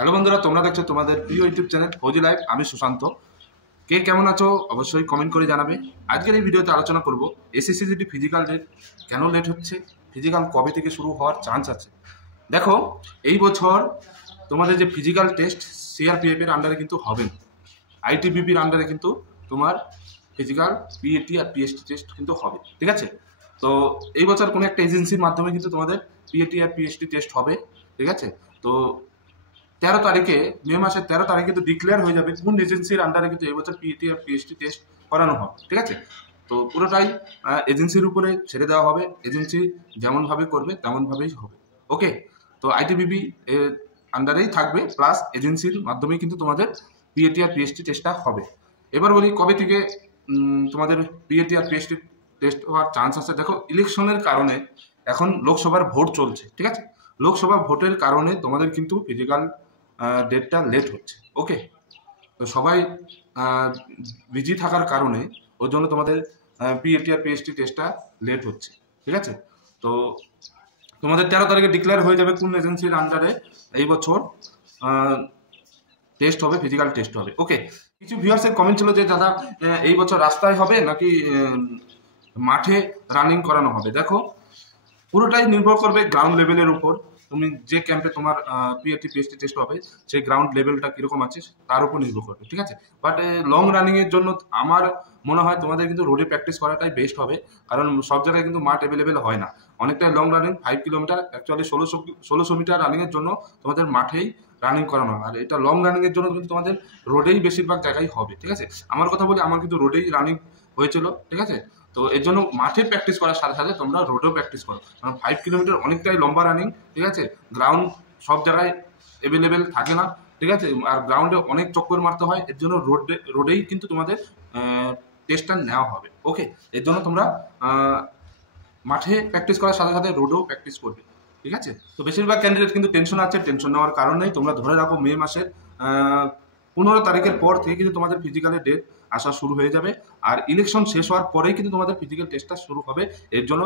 Hello বন্ধুরা, তোমরা দেখছো তোমাদের প্রিয় ইউটিউব চ্যানেল ফৌজি লাইভ। আমি সুশান্ত। কে কেমন আছো অবশ্যই কমেন্ট করে জানাবে। আজকের এই ভিডিওতে আলোচনা করব এসএসসি ফিজিক্যাল লেট কেন লেট হচ্ছে, ফিজিক্যাল কবে থেকে শুরু হওয়ার চান্স আছে। দেখো, এই বছর তোমাদের যে ফিজিক্যাল টেস্ট সিআরপিএফ এর আন্ডারে কিন্তু হবে না, আইটিবিপির আন্ডারে কিন্তু তোমার ফিজিক্যাল পিএটি আর পিএসটি টেস্ট কিন্তু হবে, ঠিক আছে। তো এই বছর কোনো একটা এজেন্সির মাধ্যমে কিন্তু তোমাদের পিএটি আর পিএসটি টেস্ট হবে, ঠিক আছে। তো 13 তারিখে, মে মাসের 13 তারিখে কিন্তু ডিক্লেয়ার হয়ে যাবে কোন এজেন্সির আন্ডারে কিন্তু এবছর পিএটি আর পিএসটি টেস্ট করানো হবে, ঠিক আছে। তো পুরোটাই এজেন্সির উপরে ছেড়ে দেওয়া হবে, এজেন্সি যেমনভাবে করবে তেমনভাবেই হবে। ওকে, তো আইটিবিবি এর আন্ডারেই থাকবে, প্লাস এজেন্সির মাধ্যমেই কিন্তু তোমাদের পিএটি আর পিএসটি টেস্টটা হবে। এবার বলি কবে থেকে তোমাদের পিএটি আর পিএসটি টেস্ট হওয়ার চান্স আছে। দেখো, ইলেকশনের কারণে এখন লোকসভার ভোট চলছে, ঠিক আছে। লোকসভা ভোটের কারণে তোমাদের কিন্তু ফিজিক্যাল ডেটটা লেট হচ্ছে। ওকে, তো সবাই বিজি থাকার কারণে ওই জন্য তোমাদের পিএটি আর পিএসটি টেস্টটা লেট হচ্ছে, ঠিক আছে। তো তোমাদের 13 তারিখে ডিক্লেয়ার হয়ে যাবে কোন এজেন্সির আন্ডারে এই বছর টেস্ট হবে, ফিজিক্যাল টেস্ট হবে। ওকে, কিছু ভিউয়ার্সের কমেন্ট ছিল যে দাদা এই বছর রাস্তায় হবে নাকি মাঠে রানিং করানো হবে। দেখো, পুরোটাই নির্ভর করবে গ্রাউন্ড লেভেলের উপর। তুমি যে ক্যাম্পে তোমার পিএটি পিএসটি টেস্ট হবে সেই গ্রাউন্ড লেভেলটা কিরকম আছে তার উপর নির্ভর করবে, ঠিক আছে। বাট লং রানিং এর জন্য আমার মনে হয় তোমাদের কিন্তু রোডে প্র্যাকটিস করাটাই বেস্ট হবে, কারণ সব জায়গায় কিন্তু মাঠ অ্যাভেলেবেল হয় না। অনেকটাই long running, 5 kilometre, actually 1600 metre রানিংয়ের জন্য তোমাদের মাঠেই রানিং করানো হয়। আর এটা লং রানিং এর জন্য কিন্তু তোমাদের রোডেই বেশিরভাগ জায়গায় হবে, ঠিক আছে। আমার কথা বলি, আমার কিন্তু রোডেই রানিং হয়েছিল, ঠিক আছে। তো এর জন্য মাঠে প্র্যাকটিস করার সাথে সাথে তোমরা রোডেও প্র্যাকটিস করো, কারণ 5 কিলোমিটার অনেকটাই লম্বা রানিং, ঠিক আছে। গ্রাউন্ড সব জায়গায় অ্যাভেলেবেল থাকে না, ঠিক আছে। আর গ্রাউন্ডে অনেক চক্কর মারতে হয়, এর জন্য রোডেই কিন্তু তোমাদের টেস্টটা নেওয়া হবে। ওকে, এর জন্য তোমরা মাঠে প্র্যাকটিস করার সাথে সাথে রোডেও প্র্যাকটিস করবে, ঠিক আছে। তো বেশিরভাগ ক্যান্ডিডেট কিন্তু টেনশন আছে, টেনশন নেওয়ার কারণ নেই। তোমরা ধরে রাখো মে মাসের 15 তারিখের পর থেকে কিন্তু তোমাদের ফিজিক্যালের ডেট আসা শুরু হয়ে যাবে। আর ইলেকশন শেষ হওয়ার পরেই কিন্তু তোমাদের ফিজিক্যাল টেস্টটা শুরু হবে। এর জন্য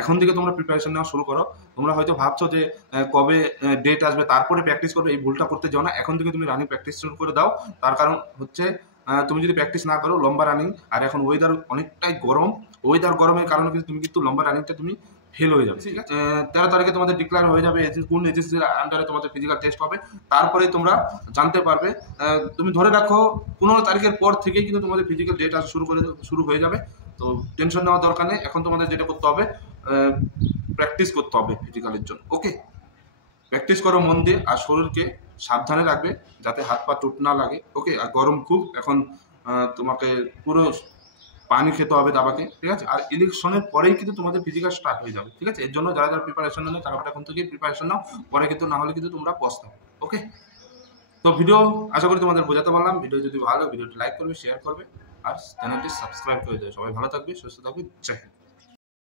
এখন থেকে তোমরা প্রিপারেশন নেওয়া শুরু করো। তোমরা হয়তো ভাবছো যে কবে ডেট আসবে তারপরে প্র্যাকটিস করবে, এই ভুলটা করতে যাও না। এখন থেকে তুমি রানিং প্র্যাকটিস শুরু করে দাও। তার কারণ হচ্ছে তুমি যদি প্র্যাকটিস না করো লম্বা রানিং, আর এখন ওয়েদার অনেকটাই গরম, ওয়েদার গরমের কারণে কিন্তু তুমি কিন্তু লম্বা রানিংটা তুমি ফেল হয়ে যাবে, ঠিক আছে। 13 তারিখে তোমাদের ডিক্লেয়ার হয়ে যাবে কোন এজেন্সির আন্ডারে তোমাদের ফিজিক্যাল টেস্ট হবে। তারপরে তোমরা জানতে পারবে। তুমি ধরে রাখো 15 তারিখের পর থেকেই কিন্তু তোমাদের ফিজিক্যাল ডেট আসা শুরু হয়ে যাবে। তো টেনশন নেওয়ার দরকার নেই। এখন তোমাদের যেটা করতে হবে, প্র্যাকটিস করতে হবে ফিজিক্যালের জন্য। ওকে, প্র্যাকটিস করো মন দিয়ে, আর শরীরকে সাবধানে রাখবে যাতে হাত পা চোট না লাগে। ওকে, আর গরম খুব এখন, তোমাকে পুরো পানি খেতে হবে দাবাকে, ঠিক আছে। আর ইলেকশনের পরেই কিন্তু তোমাদের ফিজিক্যাল স্টার্ট হয়ে যাবে, ঠিক আছে। এর জন্য যারা যারা প্রিপারেশন নেবে তারা এখন থেকেই প্রিপারেশন নাও, পরে কিন্তু না হলে কিন্তু তোমরা পস্তাও। ওকে, তো ভিডিও আশা করি তোমাদের বোঝাতে পারলাম। ভিডিও যদি ভালো, ভিডিওটি লাইক করবে, শেয়ার করবে, আর চ্যানেলটি সাবস্ক্রাইব করে দেবে। সবাই ভালো থাকবে, সুস্থ থাকবে, জয় হিন্দ।